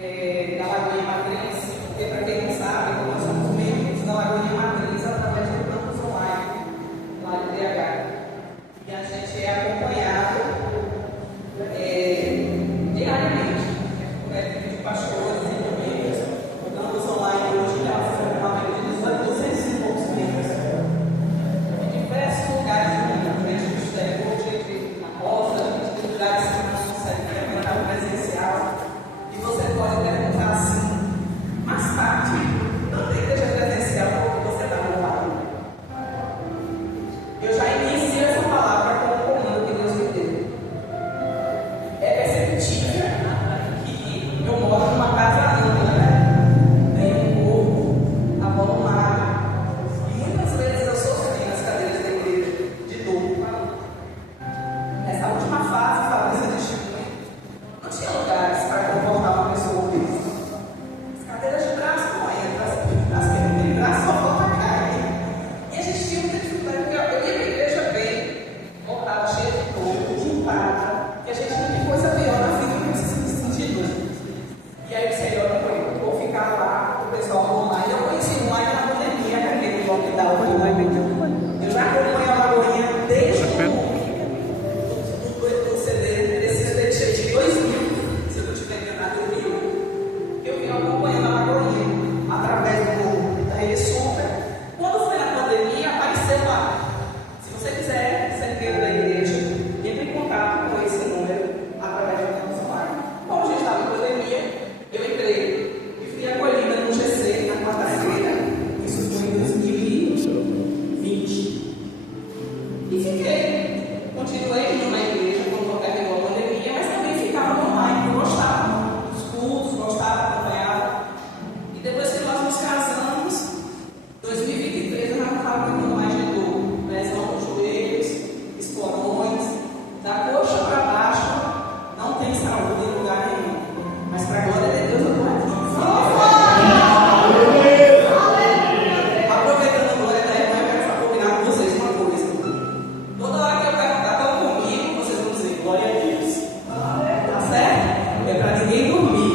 da Lagoinha Matriz, porque para quem não sabe, nós somos membros da Lagoinha Matriz através do campus online lá de BH. E a gente é acompanhado diariamente por equipe de pastores e de membros. O campus online hoje já foi uma média de 200 e poucos membros em diversos lugares do mundo, gente do exterior, gente na roça, gente de lugares que não conseguem frequentar o presencial. E você pode perguntar assim, mais tarde, não tem igreja presencial porque você está no lado. Eu já inicio essa palavra com o comando que Deus me deu. É perceptível que eu moro numa casa ampla, né? Tem um corpo avolumado. E muitas vezes eu sofri nas cadeiras da igreja de dor. Nessa última fase, Fabrícia testemunha, não tinha lugares para comportar uma pessoa obesa. As cadeiras de braço não entram, as que não têm braço só falta cair. E a gente tinha muita dificuldade, porque eu ia para a igreja bem, voltava cheia de dor, limpada, e a gente não tinha coisa pior na vida do que se sentir doido. E aí o Senhor não foi, vou ficar lá, o pessoal online. Eu conheci online na pandemia, aquele lockdown. Eu já acompanho a Lagoinha desde o CD, esse CD cheio de 2000, se eu não estiver enganado, eu vim acompanhando a Lagoinha através da Rede Super. Quando foi na pandemia, apareceu lá. Se você quiser ser membro da igreja, entre em contato com esse número através do campus online. Como a gente estava em pandemia, eu entrei e fui acolhida no GC na quarta-feira. Isso foi em 2020. E fiquei. Continuei indo na igreja quando terminou a pandemia, mas também ficava online, eu gostava dos cultos, gostava, acompanhava. E depois que nós nos casamos, 2023 eu já não estava tendo mais de dor. Lesão nos joelhos, esporões, da coxa para baixo, não tem saúde em lugar nenhum. Mas para a glória de Deus eu estou aqui. Aproveitando a glória da irmã, eu quero só combinar com vocês uma coisa. Toda hora que eu perguntar, estão comigo, vocês vão dizer glória a Deus. Tá certo? É para ninguém dormir.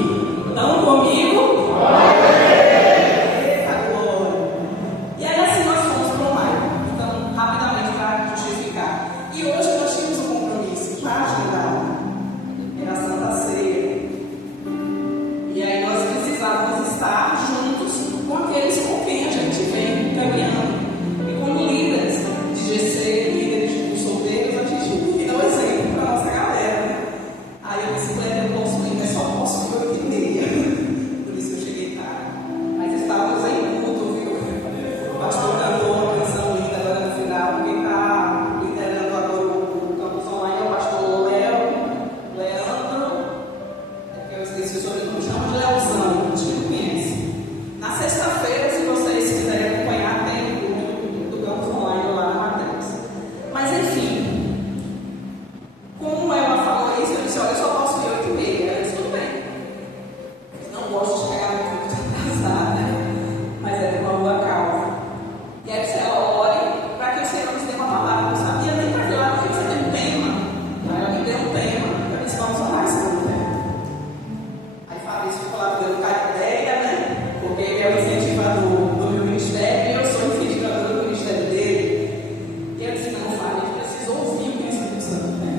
Estão comigo? Eita glória! E aí assim nós fomos para o online. Então, rapidamente para justificar. E hoje nós tínhamos um compromisso para ajudar. Era a Santa Ceia. E aí nós precisávamos estar juntos com aqueles com quem a gente vem caminhando. E como líderes de GC, líderes de solteiros, a gente dá um exemplo para a nossa galera. Aí eu disse, eu posso ir, mas só posso ir 8h30. Por isso que eu cheguei tarde. Mas estávamos em culto, viu? O pastor cantou uma canção linda agora no final. Quem está liderando agora o campus online é o pastor Leandro. É que eu esqueci o sobrenome, chama de Leozão, acho que não conhece. Na sexta-feira, se vocês quiserem acompanhar, tem o culto do campus online lá na Matriz. Mas enfim, como ela falou isso, eu disse, olha, eu só posso ir 8h30. Ela disse, tudo bem. Eu não gosto de chegar no culto atrasada, mas é de uma boa causa. E aí disse, ela ore para que o Senhor nos dê uma palavra. Eu não sabia nem para que lado que você tem um tema. Aí ela me deu um tema, eu disse, vamos orar esse tema. Aí Fabrício ficou lá dando ideia, né? Porque ele é o incentivador do meu ministério e eu sou incentivador do ministério dele. E eu disse, não, Fábio, a gente precisa ouvir o que o Espírito Santo tem.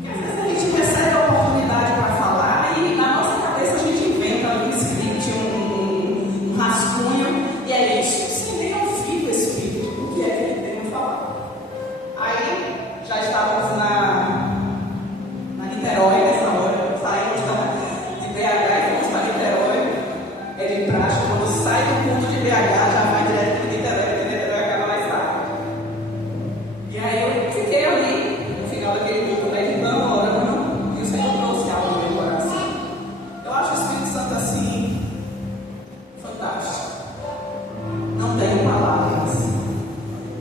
Porque às vezes a gente recebe a oportunidade para falar e na nossa cabeça a gente inventa um script, um rascunho, e é isso. Sem nem ouvir o Espírito, o que é que ele tem a falar. Aí já estávamos na Niterói nessa hora, saímos de BH e fomos para Niterói. É de praxe, quando sai do culto de BH, já vai direto para Niterói, porque Niterói acaba mais tarde. E aí eu fiquei ali, no final daquele culto, meditando, orando, e o Senhor trouxe algo no meu coração. Eu acho o Espírito Santo assim, fantástico. Não tenho palavras.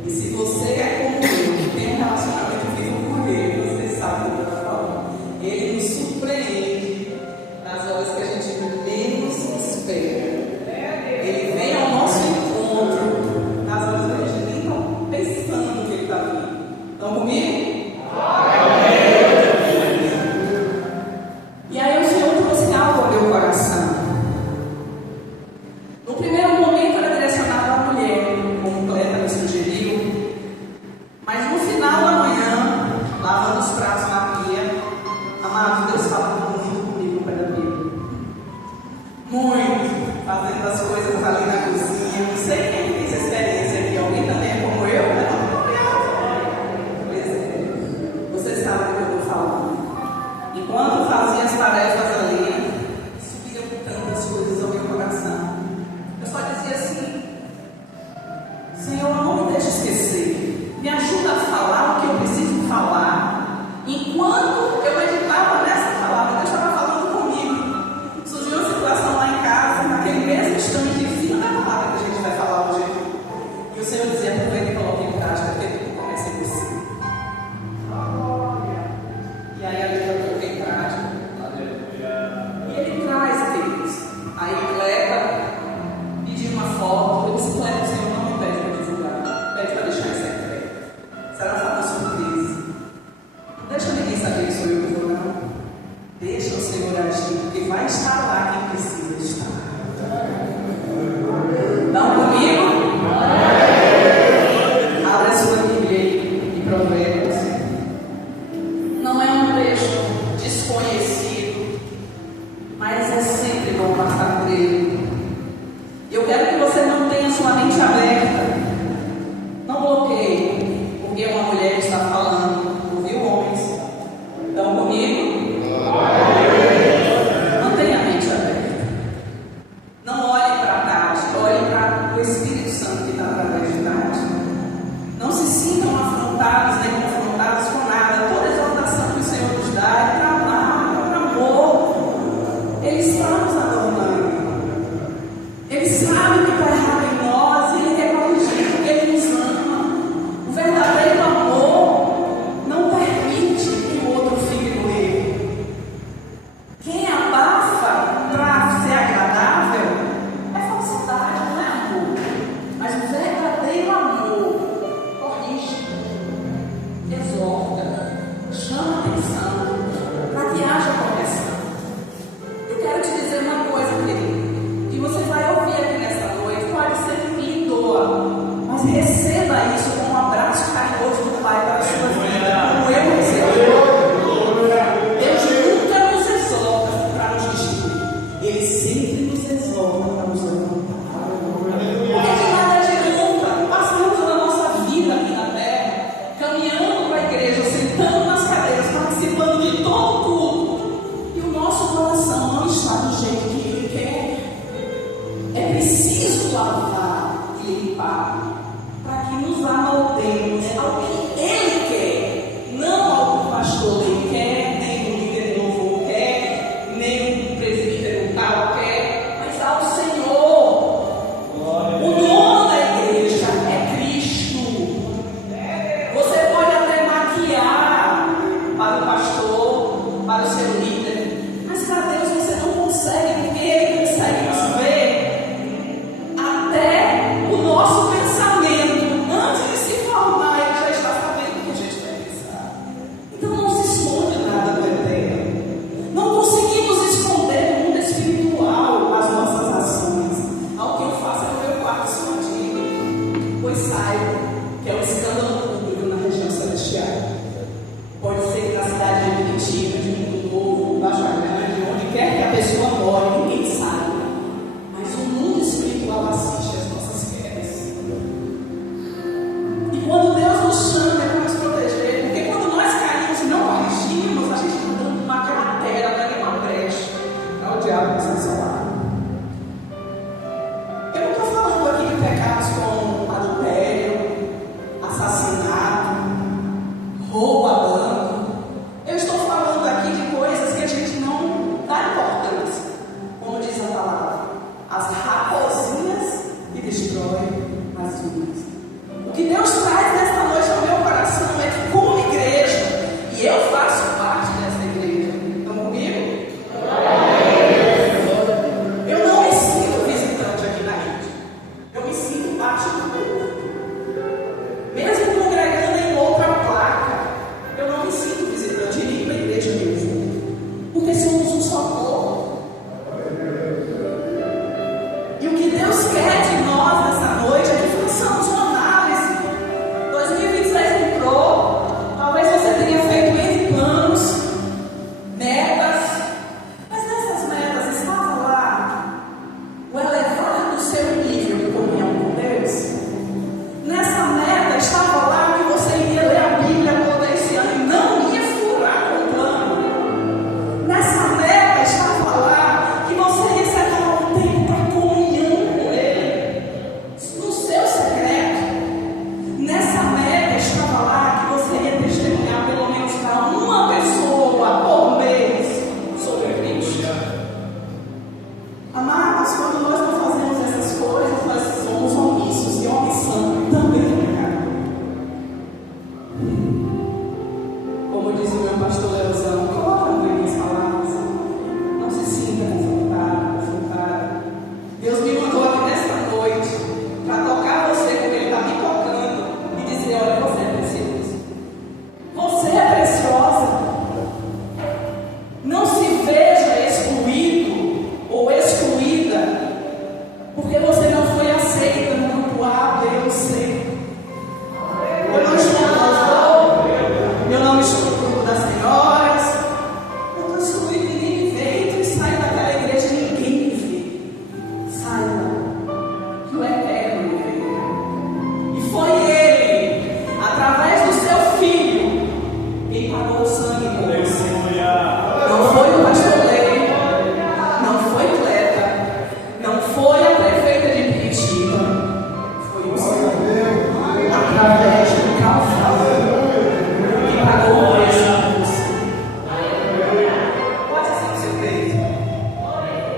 E se você é como eu, que tem um relacionamento vivo com ele, você sabe do que eu estou falando. Ele nos surpreende nas horas que a gente menos espera. Ele vem ao nosso encontro. muito, fazendo as coisas ali na cozinha. Não sei quem tem essa experiência aqui. Alguém também é como eu? Pois é. Você sabe do que eu estou falando. Enquanto fazia as tarefas ali, subiam tantas coisas ao meu coração. Eu só dizia assim: Senhor, não me deixe esquecer. Me ajuda a falar o que eu preciso falar. Enquanto eu meditava nessa palavra, Deus estava falando comigo. Surgiu uma situação lá em casa, naquele mesmo instante, em cima da palavra que a gente vai falar hoje. E o Senhor dizia: aproveita e coloque em prática, porque tudo começa em você. E aí a gente vai colocar em prática. E ele traz, queridos. Aí Clepa pediu uma foto. Eu disse: Clepa, o Senhor não me pede para divulgar, pede para deixar em secreto. Será uma surpresa. Não deixa ninguém saber que sou eu que vou, não. Deixa o Senhor agir, porque vai estar lá quem precisa estar. Estão comigo? Abra a sua Bíblia em Provérbios. Não é um trecho desconhecido, mas é sempre bom passar por ele. Eu quero que você mantenha sua mente aberta. Não bloqueie, porque uma mulher está falando. Ouviu, homens? Estão comigo? Mantenha a mente aberta. Não olhe para Tati, olhe para o Espírito Santo que está através de Tati. Não se sintam afrontados nem confrontados com nada. Toda exaltação que o Senhor nos dá é para amar, é para amor. Ele está nos adornando. Ele sabe o que está errado em nós e Ele quer corrigir porque Ele nos ama. O verdadeiro amor não permite que o outro fique no erro. Quem abafa para ser agradável é falsidade, não é amor. Mas o verdadeiro amor corrige, exorta, chama atenção para que haja correção. Eu quero te dizer uma coisa, querido, que você vai ouvir aqui nesta noite. Pode ser que lhe doa, mas receba isso como um abraço carinhoso do Pai para a sua vida, como eu recebi. Deus nunca nos exorta para nos destruir. Ele sempre nos exorta para nos levantar. Porque de nada adianta passarmos a nossa vida aqui na terra, caminhando para a igreja, sentando nas cadeiras, participando de todo tudo, e o nosso coração não está do jeito que Ele quer. É preciso lavar e limpar para que nos amoldemos ao que Ele quer, não ao que o pastor Lei quer, nem o líder novo quer, nem o presbítero tal quer, mas ao Senhor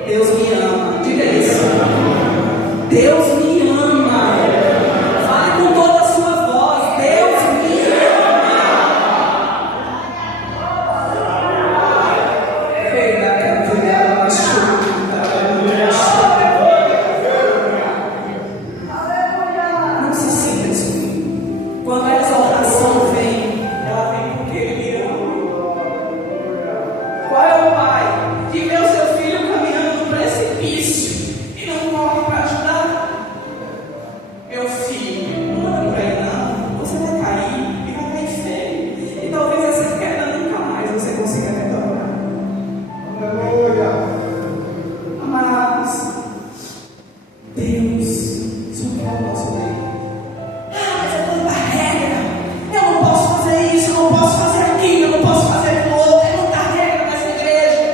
Deus me ama. Diga isso. Deus me ama. Fale com toda a sua voz. Deus me ama. Não se sinta excluído. Quando a exaltação vem, ela vem porque Ele ama. Qual é o pai que vê o seu filho caminhando no precipício e não corre para ajudar? Meu filho, não olha para ele não. Você vai cair e vai cair feio. E talvez essa queda nunca mais você consiga retornar. Amados, Deus só quer o nosso bem. Mas é tanta regra. Eu não posso fazer isso, eu não posso fazer aquilo, eu não posso fazer aquilo outro. É tanta regra nessa igreja.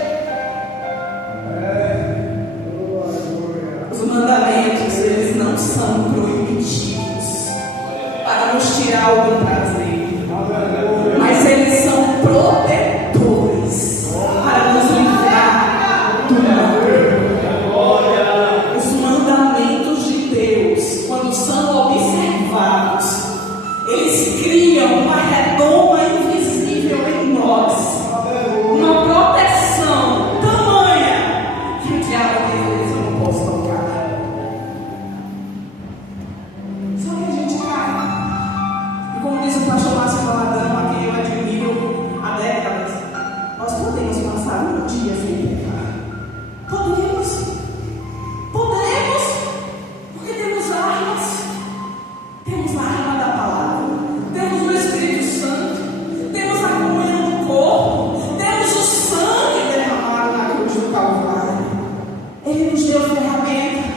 Os mandamentos, eles não são proibitivos para nos tirar algum prazer, mas eles são protetores para nos livrar do mal. Os mandamentos de Deus, quando são observados, eles criam uma redoma invisível em nós, uma proteção tamanha que o diabo diz: eu não posso tocar. Só que a gente cai. E como diz o pastor Márcio Valadão, a quem eu admiro há décadas, nós podemos passar um dia sem pecar. Podemos, porque temos armas. Temos a arma da palavra, temos o Espírito Santo, temos a comunhão do corpo, temos o sangue derramado na cruz do Calvário. Ele nos deu ferramenta.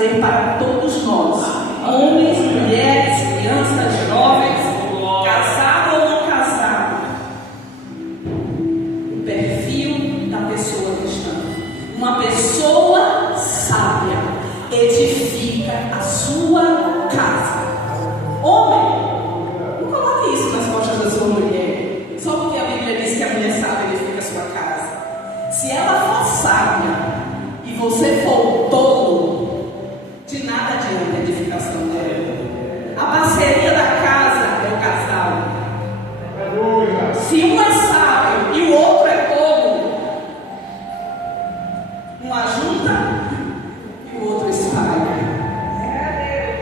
trazer para todos nós, homens, mulheres, crianças, jovens, casado ou não casado, o perfil da pessoa cristã. Uma pessoa sábia edifica a sua casa. Homem, não coloque isso nas costas da sua mulher, só porque a Bíblia diz que a mulher sábia edifica a sua casa. Se ela for sábia e você for tolo, de nada adianta a edificação dela. A parceria da casa é o casal. Se um é sábio e o outro é tolo, um ajunta e o outro espalha.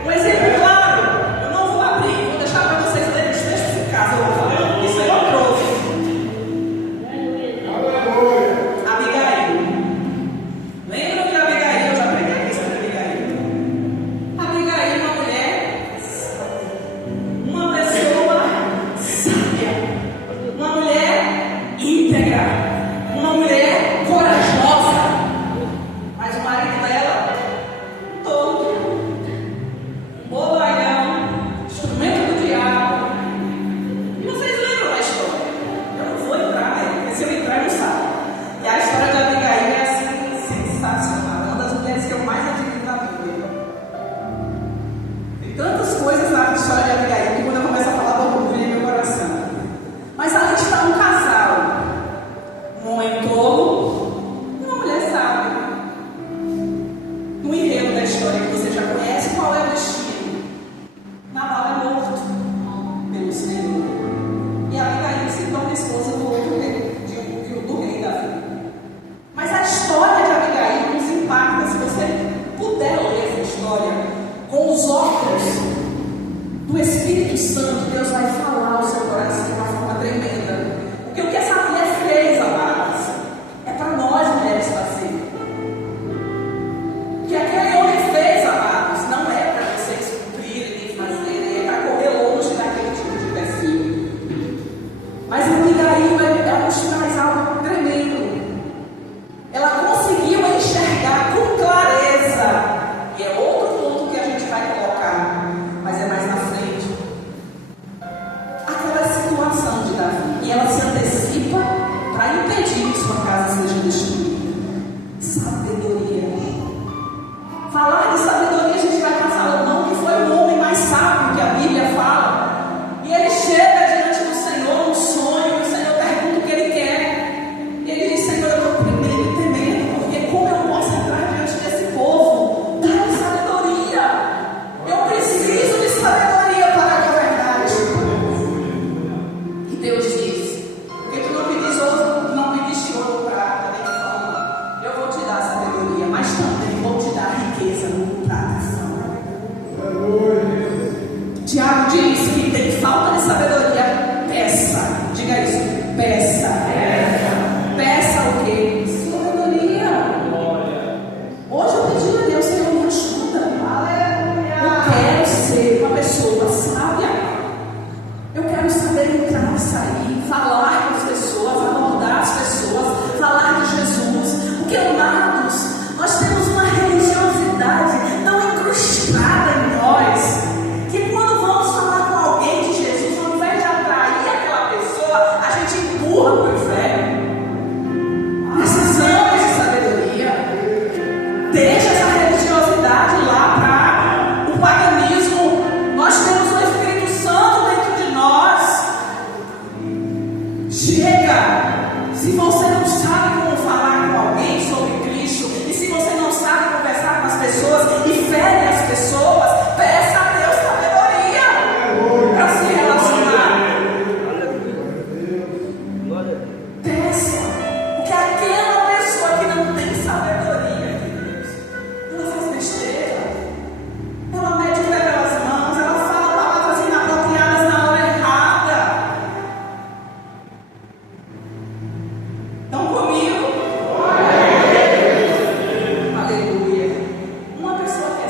Um exemplo claro, eu não vou abrir, vou deixar para vocês lerem os textos em casa. Eu vou falar, isso eu trouxe. Abigail. Lembram que Abigail, eu já preguei aqui sobre Abigail. Abigail é uma mulher, uma pessoa sábia, uma mulher íntegra, uma mulher corajosa. Mas o marido dela, todo, bobalhão, instrumento do diabo. E vocês lembram da história? Eu não vou entrar, né? Porque se eu entrar, não sabe. E a história de Abigail é assim, sensacional. É uma das mulheres que eu mais admiro na Bíblia. Tem tantas coisas na história de Abigail que quando eu começo a falar, eu orgulho em meu coração. Mas ali está um casal, um homem tolo e uma mulher sábia. No enredo da história que você já conhece, qual é o destino? Nabal é morto pelo Senhor. E Abigail se torna esposa do outro rei, do rei Davi. Mas a história de Abigail nos impacta. Se você puder ler essa história com os óculos do Espírito Santo, Deus vai falar ao seu coração de uma forma tremenda. Porque o que essa mulher fez, amados, é para nós mulheres fazer. O que aquele homem fez, amados, não é para vocês cumprirem e fazerem, é para correr longe daquele tipo de perfil. Mas a Abigail, ela nos traz algo tremendo. Ela conseguiu enxergar com clareza, e é outro ponto que a gente vai colocar, mas é mais na frente, aquela situação de Davi. E ela se antecipa para impedir que sua casa seja destruída. Sabedoria. Falar de sabedoria, a gente vai para Salomão, que foi o homem mais sábio que a Bíblia fala. E ele chega diante do Senhor, um sonho, e o Senhor pergunta o que ele quer. E ele diz: Senhor, eu estou temendo, porque como eu posso entrar diante desse povo? Dá-me sabedoria. Eu preciso de sabedoria para governar este povo. E Deus diz: porque tu não pediste ouro, prata, nem fama, eu vou te dar sabedoria, mas também vou te dar riqueza no coração. Tiago diz que tem falta de sabedoria, peça. Diga isso, peça. Peça o quê? Sabedoria. Hoje eu pedi a Deus: Senhor, me ajuda. Eu quero ser uma pessoa sábia. Eu quero saber entrar e sair, falar com as pessoas, abordar as pessoas, falar de Jesus. Porque, amados, nós temos uma religiosidade tão incrustada em nós, que quando vamos falar com alguém de Jesus, ao invés de atrair aquela pessoa, a gente empurra para o inferno. Precisamos de sabedoria. Deixa essa religiosidade lá para o paganismo. Nós temos o Espírito Santo dentro de nós. Chega! Se você não sabe como falar com alguém sobre Cristo, e se você não sabe conversar com as pessoas e fere as pessoas, peça a Deus sabedoria para se relacionar. Peça, porque aquela pessoa que não tem sabedoria, ela faz besteira, ela mete o pé pelas mãos, ela fala palavras inapropriadas na hora errada. Estão comigo? Aleluia. Uma pessoa que é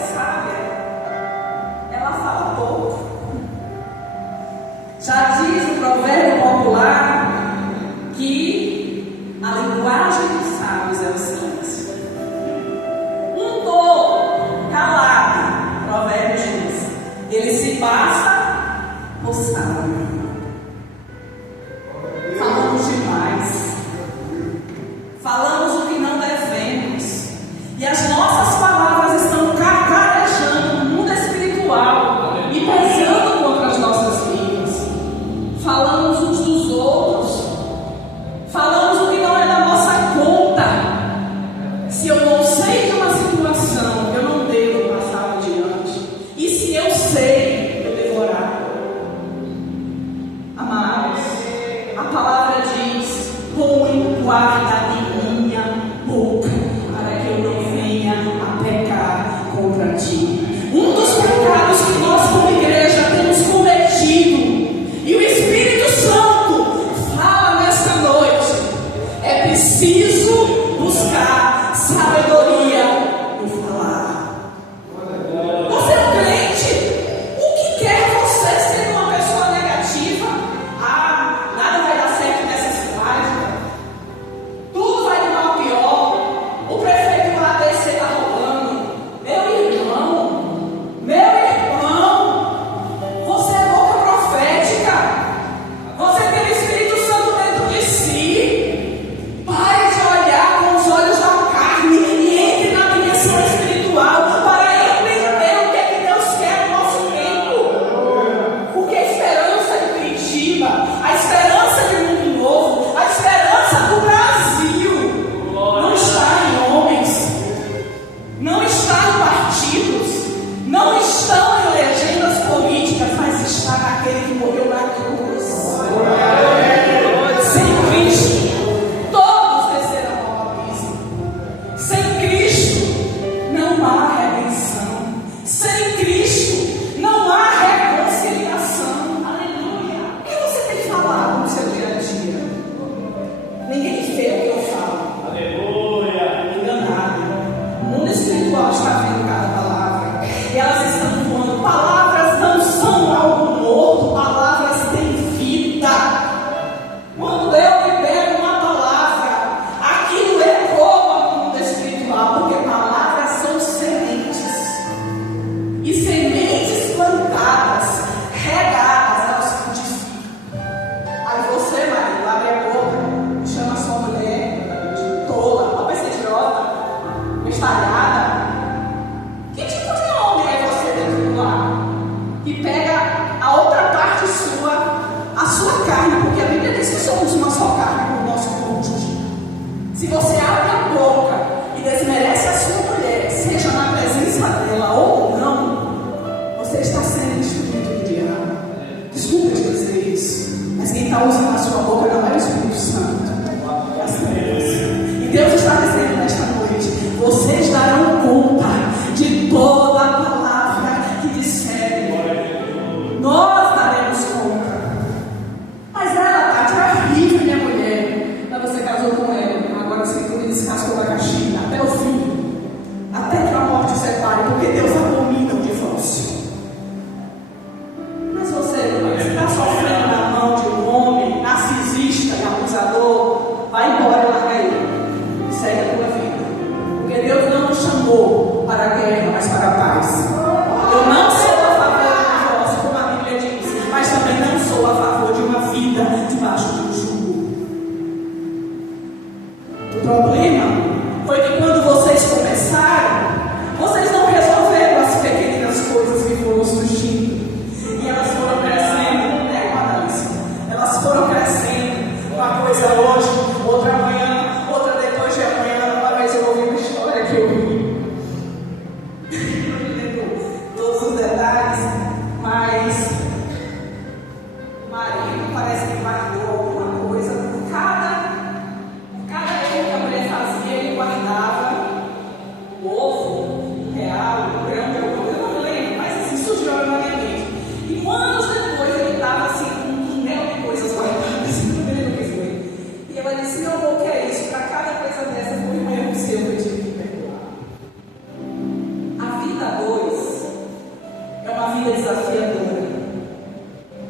vida desafiadora.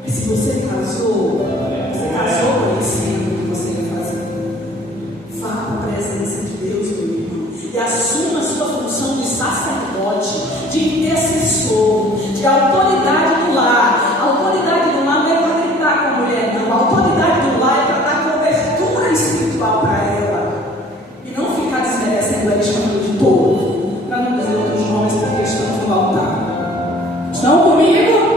Mas se você casou conhecendo o que você ia fazer. Vá para a presença de Deus, meu irmão, e assuma a sua função de sacerdote, de intercessor, de autoridade do lar. A autoridade do lar não é para gritar com a mulher, não. A autoridade do lar é para dar cobertura espiritual para ela e não ficar desmerecendo ela, chamando de touro, para não dizer outros nomes, porque estamos no altar. Estão comigo?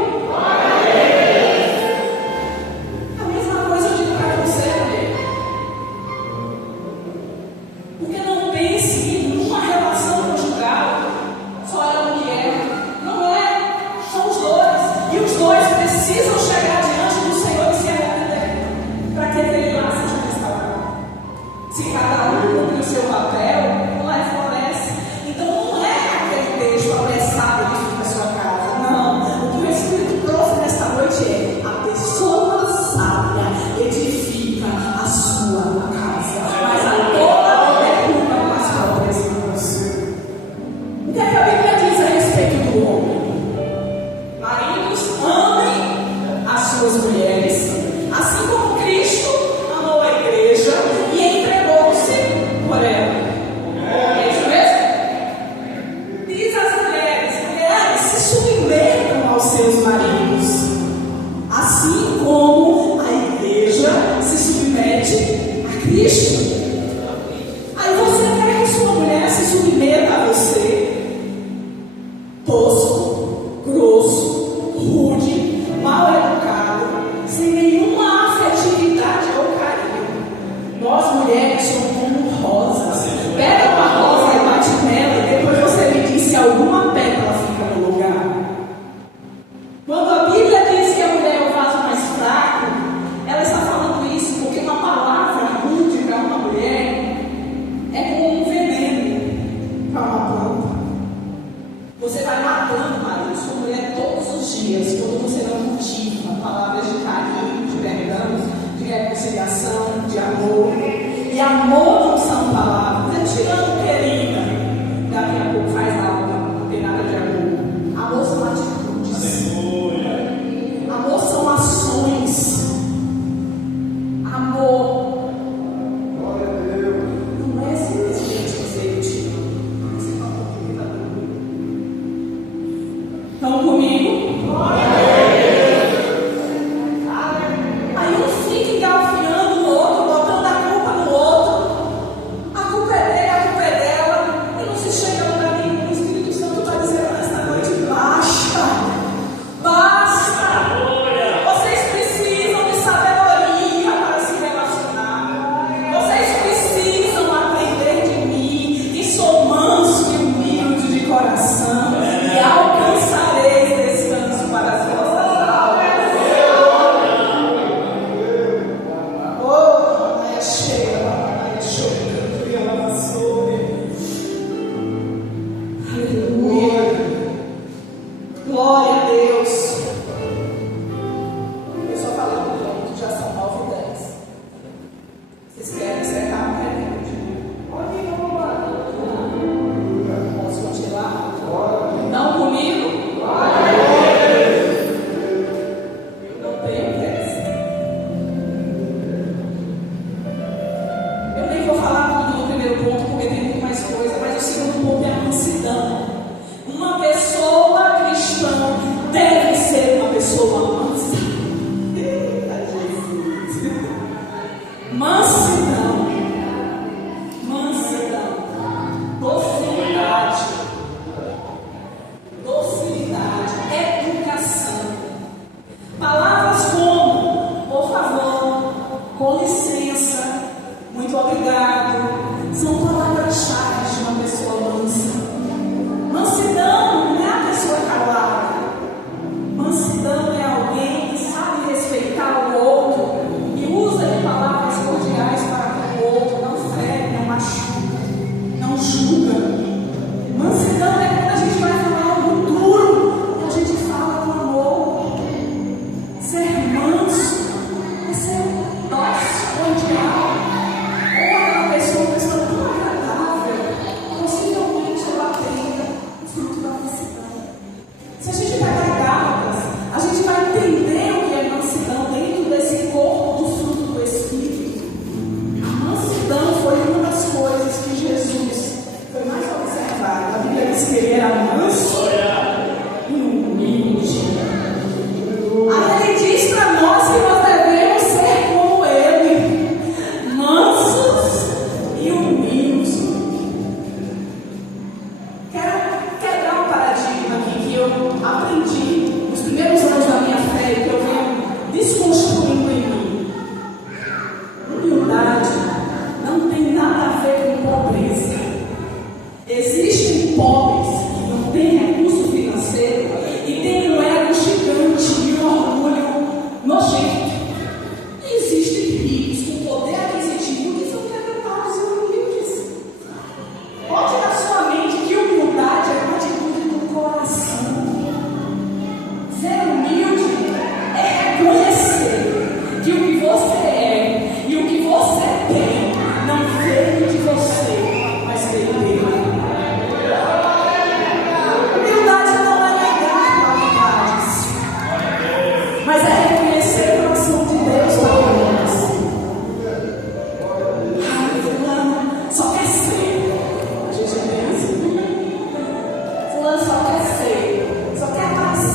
E alcançareis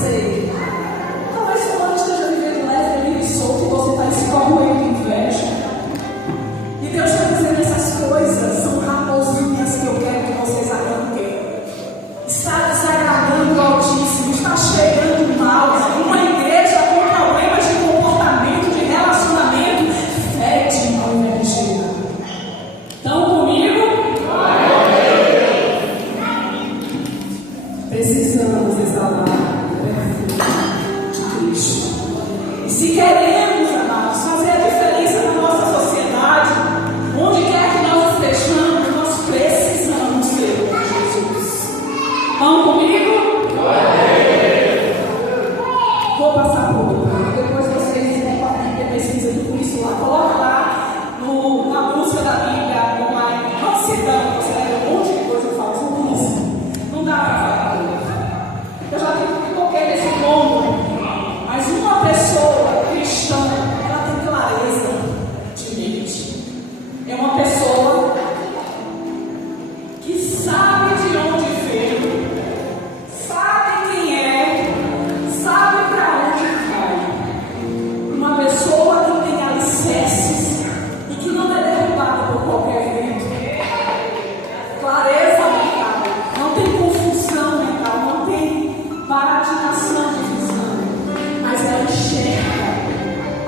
você. Talvez fulano esteja vivendo leve, livre e solto e você está escorrendo de inveja. E Deus está dizendo: essas coisas são raposinhas que eu quero que vocês arranquem. Está desagradando o Altíssimo, está cheirando mal. Uma igreja com problemas de comportamento, de relacionamento, fede ao invés de cheirar. Estão comigo? Precisamos exalar o perfume de Cristo. E se queremos, amados, fazer a diferença na nossa sociedade, onde quer que nós estejamos, nós precisamos ser como Jesus. Estão comigo? Vou passar por outro. Depois vocês vão para a Bíblia, pesquisa tudo isso lá. Coloca lá na busca da Bíblia online. Não citando, você leva um monte de coisa, eu falo, são isso. Não dá para falar tudo. Eu já me toquei nesse ponto. Mas uma pessoa cristã, ela tem clareza de mente. É uma pessoa que sabe de onde veio, sabe quem é, sabe para onde vai. Uma pessoa que tem alicerces e que não é derrubada por qualquer vento. Clareza mental, não tem confusão mental, não tem baratinação de visão, mas ela enxerga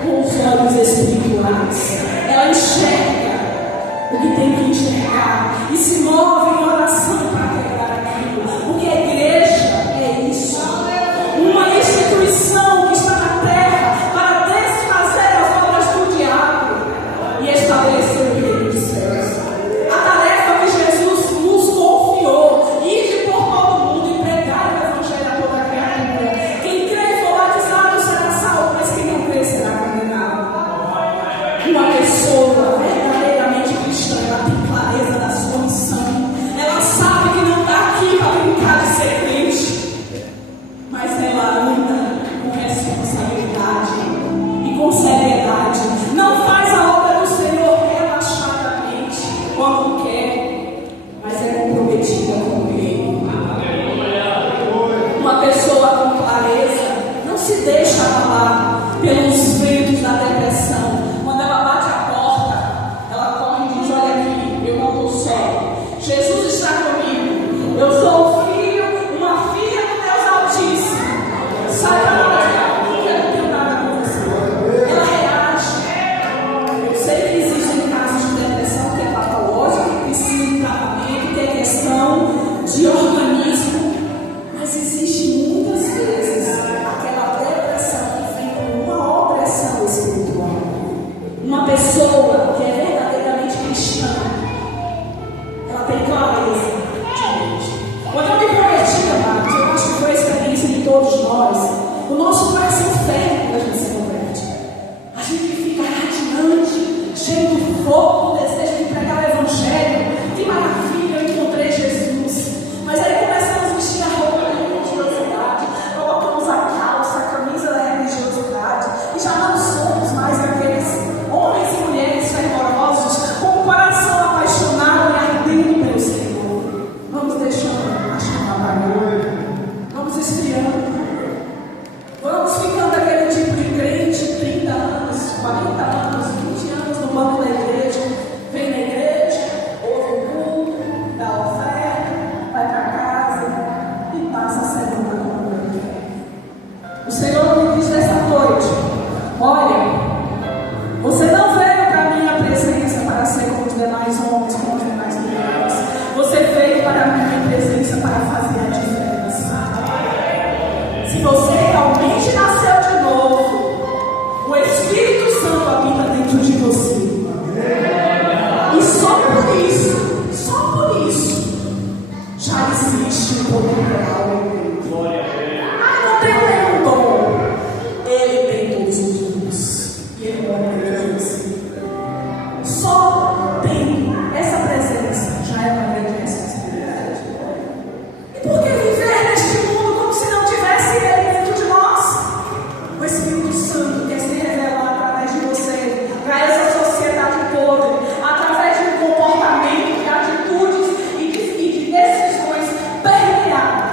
com os olhos espirituais. Ela enxerga o que tem que enxergar e se move em oração para quebrar aquilo. Porque a igreja é isso, uma instituição que está na terra para desfazer as obras do diabo e estabelecer o reino dos céus. A tarefa que Jesus nos confiou: ir por todo mundo e pregar o evangelho a toda criatura. Quem crê e for batizado será salvo, mas quem não crê será condenado. Uma pessoa verdadeiramente cristã, ela tem clareza da sua missão. Ela sabe que não está aqui para brincar de ser crente, mas ela anda com responsabilidade e com seriedade. Não faz a obra do Senhor relaxadamente, quando quer, mas é comprometida com Ele. Uma pessoa com clareza não se deixa abalar pelos ventos da depressão. Quando ela bate a porta, ela corre e diz: olha aqui, eu não estou só. Jesus está comigo. Eu sou um filho, uma filha do Deus Altíssimo. Sai da hora, porque eu não tenho nada com você. Ela reage. Eu sei que existem casos de depressão que é patológica, que precisa de tratamento, que é questão de organismo, mas existe muitas vezes aquela depressão que vem com uma opressão espiritual. Uma pessoa que é verdadeiramente cristã, ela tem clareza de mente. Quando eu me prometi, amados, eu acho que foi a experiência de todos nós. O nosso coração ferve quando a gente se converte. A gente fica radiante, cheio do fogo, do desejo de pregar o evangelho. Que maravilha, eu encontrei Jesus. Mas aí começamos a vestir a roupa da religiosidade, colocamos a calça, a camisa da religiosidade, e já não somos mais aqueles homens e mulheres fervorosos com o coração apaixonado e ardendo pelo Senhor. Vamos deixando a chama apagar. Vamos esfriando. Vamos ficando aquele tipo de crente, 30 anos, 40 anos, 20 anos no banco da igreja. Vem na igreja, ouve o culto, dá oferta, vai para casa e passa a semana com o O Senhor me diz nessa noite: olha, você não veio para a minha presença para ser como os demais homens, como os demais mulheres. Você veio para a minha presença para fazer a diferença. Se você realmente nasceu de novo, o Espírito Santo habita dentro de você. E só por isso, já existe um poder real em Deus. Ah, não tem nenhum dom. Ele tem todos os dons. E ele mora dentro de você. Só tem essa presença já é uma grande responsabilidade. E por que viver neste mundo como se não tivesse ele dentro de nós? O Espírito Santo quer se revelar através de você para essa sociedade podre, através de um comportamento, de atitudes e de decisões permeadas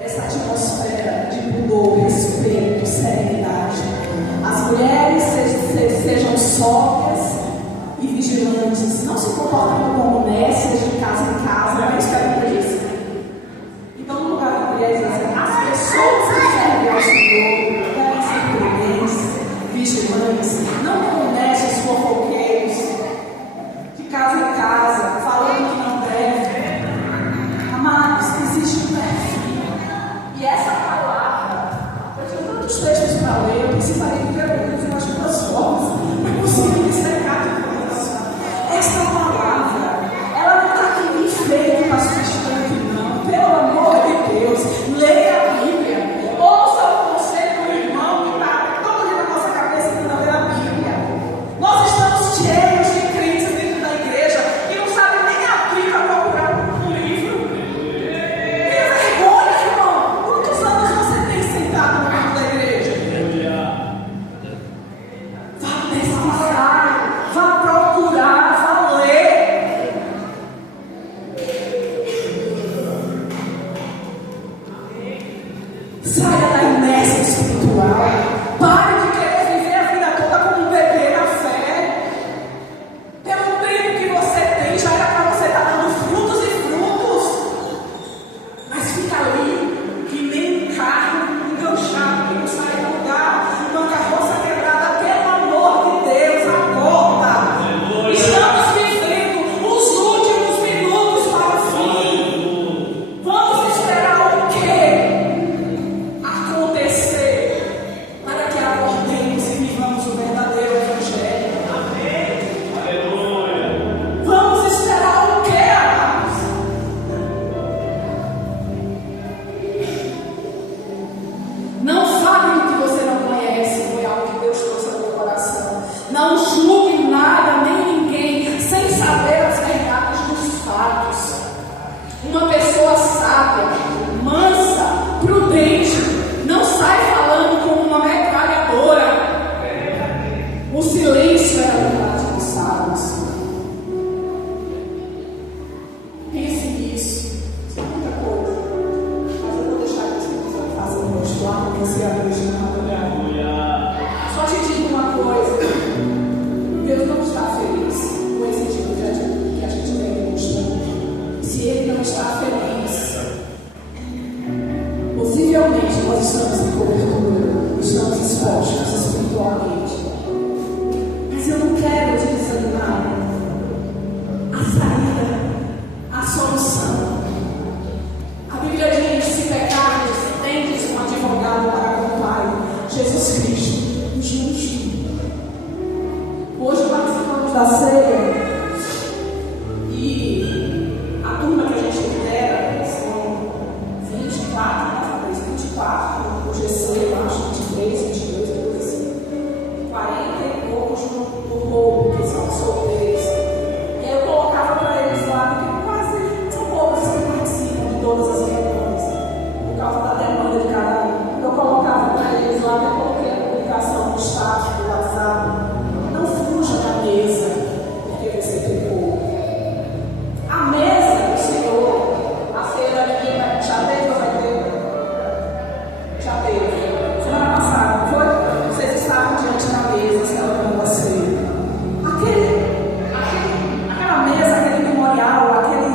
essa atmosfera de pudor, respeito, serenidade. As mulheres sejam sóbrias e vigilantes, não se comportem como mestres de casa em casa, não é isso que a Bíblia diz. Então, no lugar da mulher, as pessoas que servem ao Senhor devem ser prudentes, vigilantes, não como mestres fofoqueiros, de casa em casa, falando que não deve. Amados, existe um perfil. E essa palavra, eu tenho tantos textos para ler, eu precisaria de perguntas em algumas formas, não consigo explicar tudo isso. Essa palavra, ela não está aqui me feita para substituir, não. Pelo amor de Deus, leia a Bíblia, ouça o conselho do irmão que está todo dia na nossa cabeça que não lê a Bíblia. Nós estamos cheios de crentes dentro da igreja que não sabem nem abrir para procurar um livro. Tenha vergonha, irmão. Quantos anos você tem sentado no banco da igreja? Vá pesquisar, vá procurar, vá ler. Saia da inércia espiritual. Pare de querer viver a vida toda como um bebê na fé. Pelo tempo que você tem, já era para você estar dando frutos e frutos. Mas fica ali, que nem um carro enganchado, que não sai do lugar, uma carroça quebrada. Pelo amor de Deus, acorda. Estamos vivendo os últimos minutos para o fim. Vamos esperar o quê acontecer para que acordemos e vivamos o verdadeiro evangelho? Vamos esperar o quê, amados? Não fale o que você não conhece, foi algo que Deus trouxe ao teu coração. Não julgue nada nem ninguém sem saber as verdades dos fatos. Uma pessoa sábia, mansa, prudente, não sai falando como uma metralhadora. O silêncio era a verdade dos sábios. Pense nisso. Isso é muita coisa. Mas eu vou deixar que vocês façam um continuar com você a noite na madrugada. Só te digo uma coisa. Deus não está feliz com esse tipo de atitude que a gente vem demonstrando. Se Ele não está feliz, possivelmente nós estamos em cobertura, estamos expostos espiritualmente. Mas eu não quero te desanimar. A saída, a solução. A Bíblia diz: se pecares, tendes um advogado para com o Pai, Jesus Cristo, o justo. Hoje participamos da ceia e a turma que a gente lidera são 24 no GC, eu acho, 23, 22, coisa assim. 40 e poucos no roubo, que são solteiros. E aí eu colocava para eles lá, porque quase são poucos que participam de todas as reuniões, por causa da demanda de cada um. Eu colocava para eles lá, até coloquei a publicação no status do WhatsApp: não fuja da mesa, porque você pecou. A mesa do Senhor, a feira ali, já teve ou vai ter? Já teve. Semana passada, não foi? Vocês estavam diante da mesa, celebrando a ceia. Aquela mesa, aquele memorial, aquele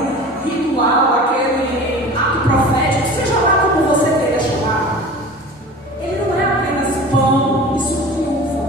ritual, aquele ato profético, seja lá como você queira chamar, ele não é apenas pão e suco de uva.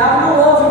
diabo não ouve